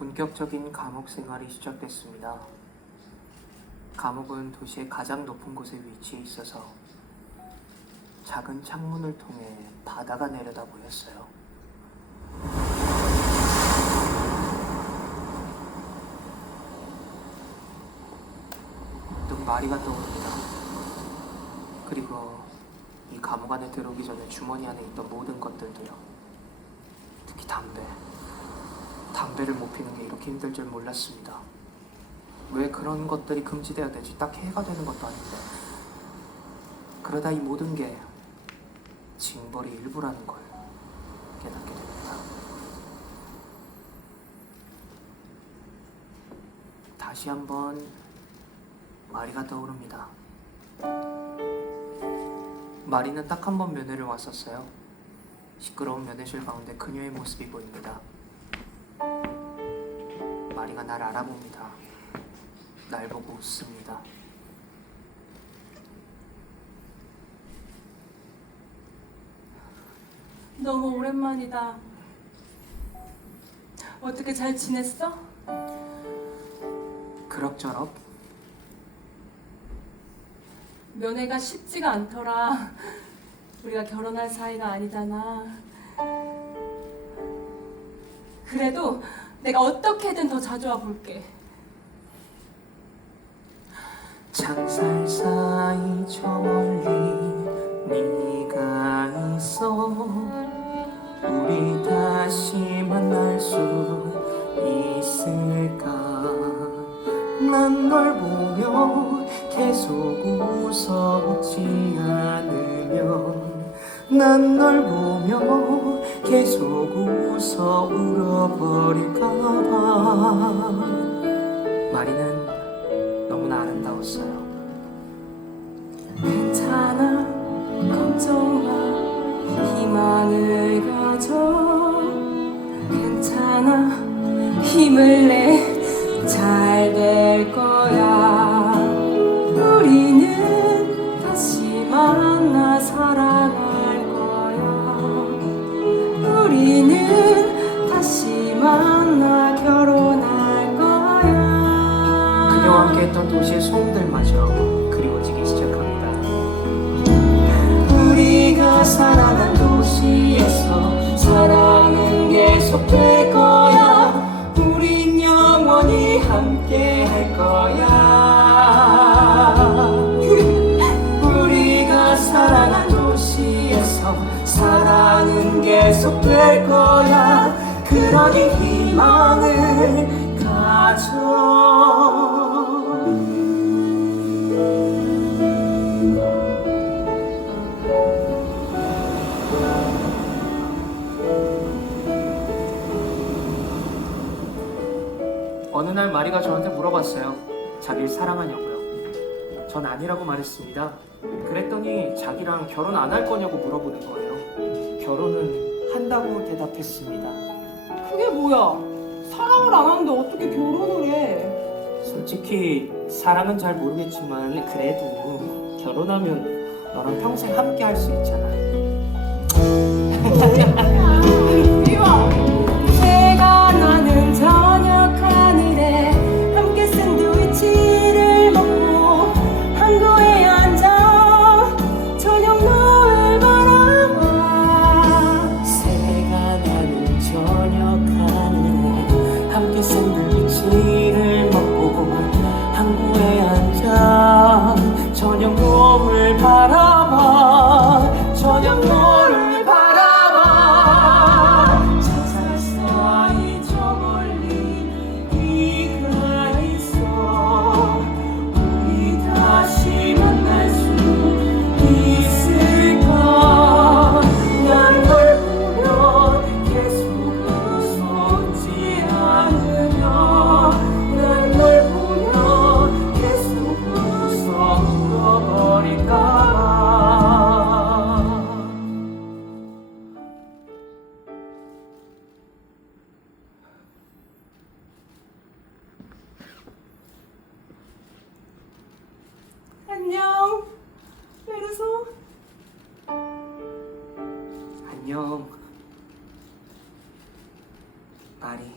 본격적인 감옥 생활이 시작됐습니다. 감옥은 도시의 가장 높은 곳에 위치해 있어서 작은 창문을 통해 바다가 내려다 보였어요. 또 마리가 떠오릅니다. 그리고 이 감옥 안에 들어오기 전에 주머니 안에 있던 모든 것들도요. 특히 담배. 담배를 못 피는 게 이렇게 힘들 줄 몰랐습니다. 왜 그런 것들이 금지돼야 되지? 딱 해가 되는 것도 아닌데. 그러다 이 모든 게 징벌의 일부라는 걸 깨닫게 됩니다. 다시 한번 마리가 떠오릅니다. 마리는 딱 한 번 면회를 왔었어요. 시끄러운 면회실 가운데 그녀의 모습이 보입니다. 마리가 날 알아봅니다. 날 보고 웃습니다. 너무 오랜만이다. 어떻게 잘 지냈어? 그럭저럭 면회가 쉽지가 않더라. 우리가 결혼할 사이가 아니잖아. 그래도 내가 어떻게든 더 자주 와 볼게. 창살 사이 저 멀리 네가 있어. 우리 다시 만날 수 있을까? 난 널 보며 계속 웃어 웃지. 않으면 난 널 보며 계속 웃어 울어버릴까봐 마리는 너무나 아름다웠어요. 그녀와 함께했던 도시의 소음들마저 그리워지기 시작합니다. 우리가 살아난 도시에서 사랑은 계속될 거야. 우린 영원히 함께 할 거야. 우리가 살아난 도시에서 사랑은 계속될 거야. 그러니 희망 어느 날 마리가 저한테 물어봤어요. 자기를 사랑하냐고요. 전 아니라고 말했습니다. 그랬더니 자기랑 결혼 안 할 거냐고 물어보는 거예요. 결혼은 한다고 대답했습니다. 그게 뭐야? 사랑을 안 하는데 어떻게 결혼을 해? 솔직히 사랑은 잘 모르겠지만 그래도 결혼하면 너랑 평생 함께 할 수 있잖아. 함께 샌드위치를 먹고 항구에 앉아 저녁 노을 바라 안녕. 마리